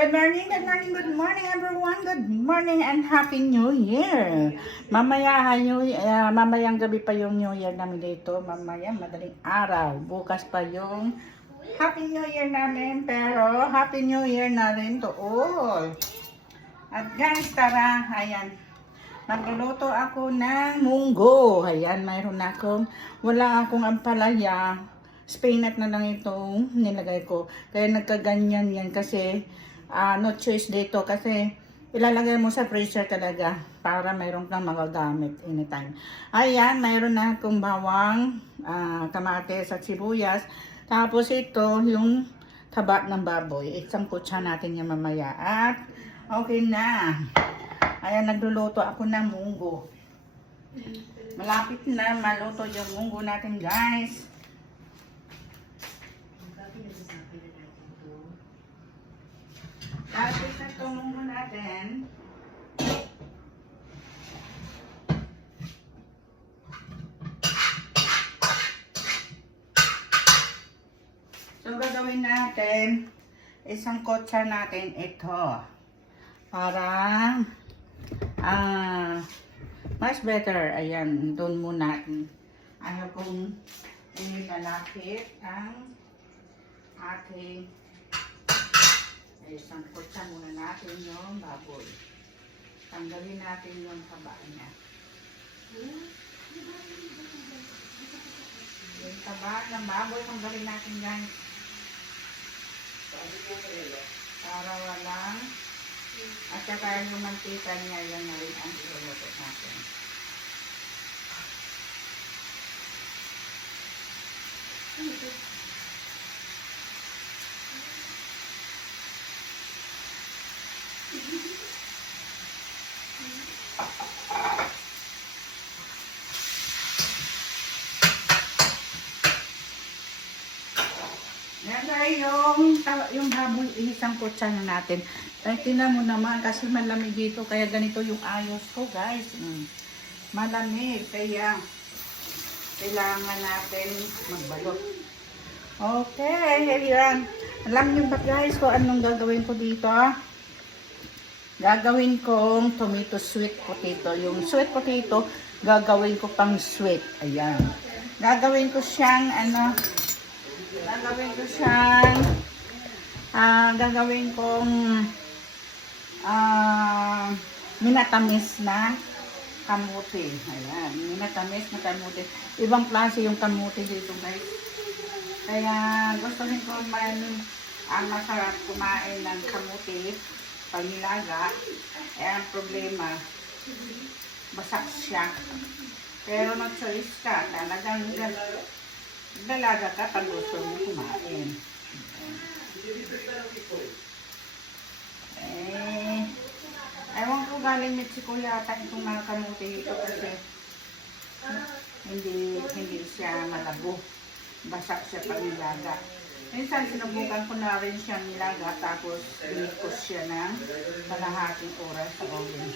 Good morning, good morning, good morning everyone. Good morning and Happy New Year. Mamaya, new, uh, mamayang gabi pa yung New Year namin dito. Mamaya, madaling araw. Bukas pa yung Happy New Year namin. Pero, Happy New Year na rin to all. At guys, tara, ayan. Magluluto ako ng munggo. Ayan, mayroon akong, wala akong ampalaya. Spinach na lang itong nilagay ko. Kaya nagkaganyan yan kasi ah, no choice dito kasi ilalagay mo sa freezer talaga para mayroon kang magagamit anytime. Ayan, mayroon na akong bawang, ah, kamatis at sibuyas. Tapos ito yung taba ng baboy. Isang kutsa natin yan mamaya. At okay na. Ayan, nagluluto ako ng munggo. Malapit na maluto yung munggo natin guys. Na itong munggo natin. So, gagawin natin, isang kotsa natin ito. Para, ah, mas better. Ayan, doon muna. Ayaw kong inilalapit ang ating isang kotsa muna natin yung baboy. Tanggalin natin yung taba niya. Yung taba ng baboy, tanggalin natin guys. Para walang at saka yung mantika niya, yan na rin ang iluluto natin. Yan ay yung, yung baboy, isang kutsa na natin. Ay, tinan mo naman kasi malamig dito, kaya ganito yung ayos ko guys. Mm. Malamig, kaya kailangan natin magbalot. Okay, yan. Alam niyo ba guys kung anong gagawin ko dito? Gagawin kong tomato sweet potato. Yung sweet potato, gagawin ko pang sweet. Ayan. Gagawin ko siyang ano, gagawin ko siyang ah gagawin kong ah minatamis na kamuti. Ayan, minatamis na kamuti. Ibang klase yung kamuti dito, guys. Kaya gusto rin ko man ang masarap kumain ng kamuti pag nilaga. Eh, ang problema, basak siya. Pero no choice ka, talagang dalaga ka pag gusto mo kumain. Eh, ewan ko galing Mexico yata itong mga kamuti ito kasi hindi hindi siya malabo. Basak siya pag nilaga. Minsan sinubukan ko na rin siya nilaga tapos binikos siya ng kalahating oras sa oven.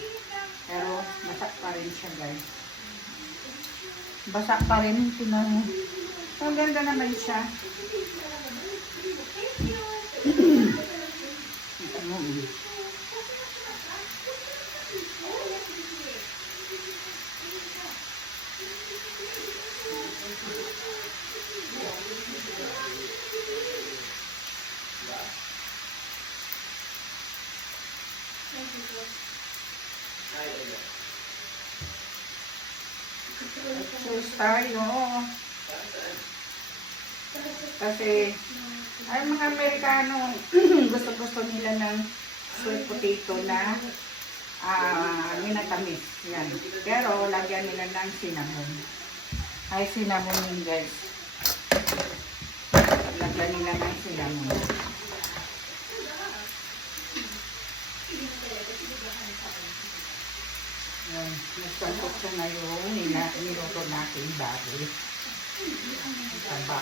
Pero basak pa rin siya guys. Basak pa rin. Tinan mo. Ang ganda naman siya. Choose tayo. Kasi, ay mga Amerikano, gusto-gusto nila ng sweet potato na ah minatamis. Yan. Pero, lagyan nila ng cinnamon. Ay, cinnamon yun guys. Lagyan nila ng cinnamon. Yan. Nagsampot ko na yung niluto natin baboy. Taba.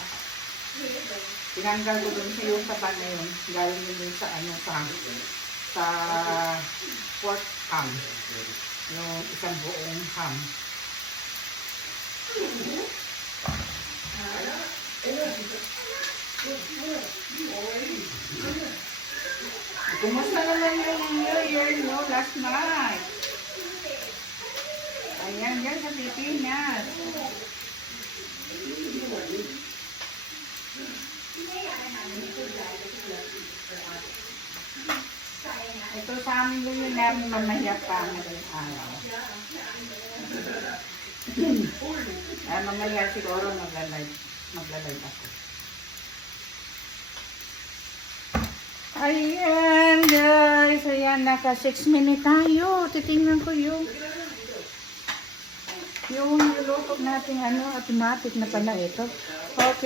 Tinanggal ko dun sa yung taba na yun. Galing yun dun sa ano sa sa pork ham. Yung isang buong ham. Kumusta naman yung New Year nyo last night? Ayan, yan sa Pilipinas. Year namin mamaya pa ngayong araw. Ah, mamaya siguro magla-live. Magla-live ako. Ayan guys, ayan naka 6 minutes tayo. Titingnan ko yung yung niluto natin ano, automatic na pala ito. Okay.